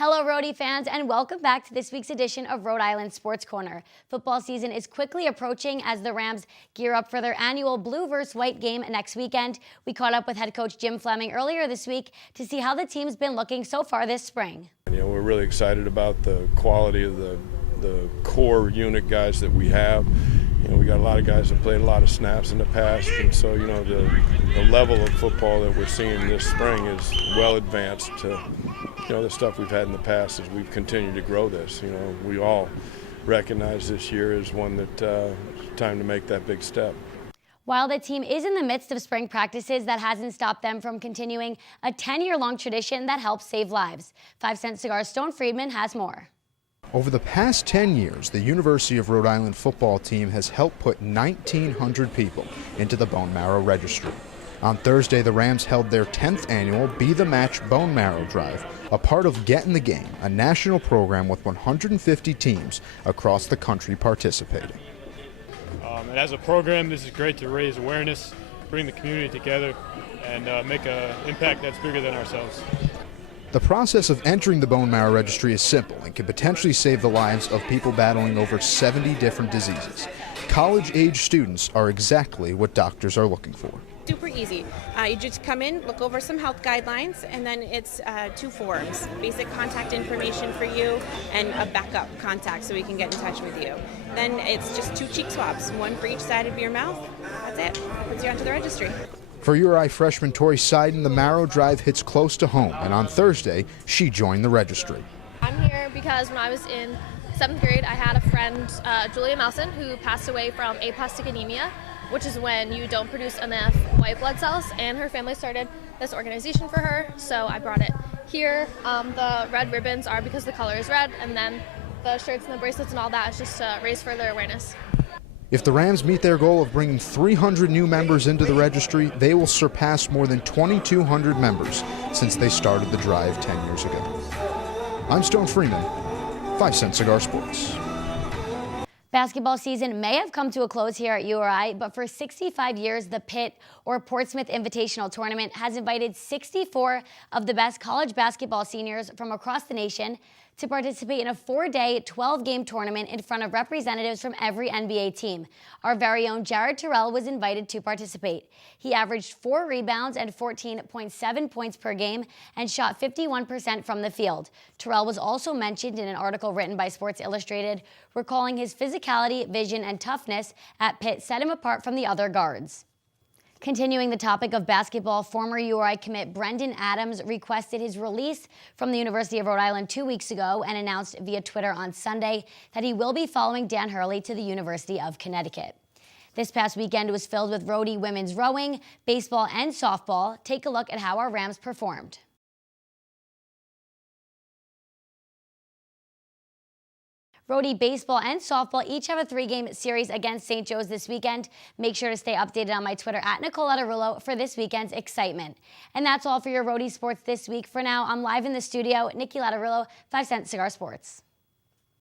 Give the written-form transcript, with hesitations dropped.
Hello, Rhody fans, and welcome back to this week's edition of Rhode Island Sports Corner. Football season is quickly approaching as the Rams gear up for their annual blue versus white game next weekend. We caught up with head coach Jim Fleming earlier this week to see how the team's been looking so far this spring. We're really excited about the quality of the core unit guys that we have. We got a lot of guys that played a lot of snaps in the past, and so the level of football that we're seeing this spring is well advanced to the stuff we've had in the past as we've continued to grow this. We all recognize this year as one that it's time to make that big step. While the team is in the midst of spring practices, that hasn't stopped them from continuing a 10-year-long tradition that helps save lives. 5 Cent Cigar's Stone Friedman has more. Over the past 10 years, the University of Rhode Island football team has helped put 1,900 people into the bone marrow registry. On Thursday, the Rams held their 10th annual Be the Match Bone Marrow Drive, a part of Get in the Game, a national program with 150 teams across the country participating. And as a program, this is great to raise awareness, bring the community together, and make an impact that's bigger than ourselves. The process of entering the bone marrow registry is simple and can potentially save the lives of people battling over 70 different diseases. College-age students are exactly what doctors are looking for. Super easy. You just come in, look over some health guidelines, and then it's 2 forms. Basic contact information for you and a backup contact so we can get in touch with you. Then it's just 2 cheek swabs, 1 for each side of your mouth. That's it. Puts you onto the registry. For URI freshman Tori Seiden, the Marrow Drive hits close to home, and on Thursday, she joined the registry. I'm here because when I was in 7th grade, I had a friend, Julia Mousen, who passed away from aplastic anemia, which is when you don't produce enough white blood cells, and her family started this organization for her, so I brought it here. The red ribbons are because the color is red, and then the shirts and the bracelets and all that is just to raise further awareness. If the Rams meet their goal of bringing 300 new members into the registry, they will surpass more than 2,200 members since they started the drive 10 years ago. I'm Stone Freeman, 5 Cent Cigar Sports. Basketball season may have come to a close here at URI, but for 65 years, the Pitt or Portsmouth Invitational Tournament has invited 64 of the best college basketball seniors from across the nation to participate in a 4-day, 12-game tournament in front of representatives from every NBA team. Our very own Jared Terrell was invited to participate. He averaged 4 rebounds and 14.7 points per game and shot 51% from the field. Terrell was also mentioned in an article written by Sports Illustrated, recalling his physicality, vision, and toughness at Pitt set him apart from the other guards. Continuing the topic of basketball, former URI commit Brendan Adams requested his release from the University of Rhode Island 2 weeks ago and announced via Twitter on Sunday that he will be following Dan Hurley to the University of Connecticut. This past weekend was filled with Rhody women's rowing, baseball, and softball. Take a look at how our Rams performed. Rhody baseball and softball each have a 3-game series against St. Joe's this weekend. Make sure to stay updated on my Twitter at Nicole Adarullo for this weekend's excitement. And that's all for your Rhody Sports this week. For now, I'm live in the studio. Nikki Ladarillo, 5 Cent Cigar Sports.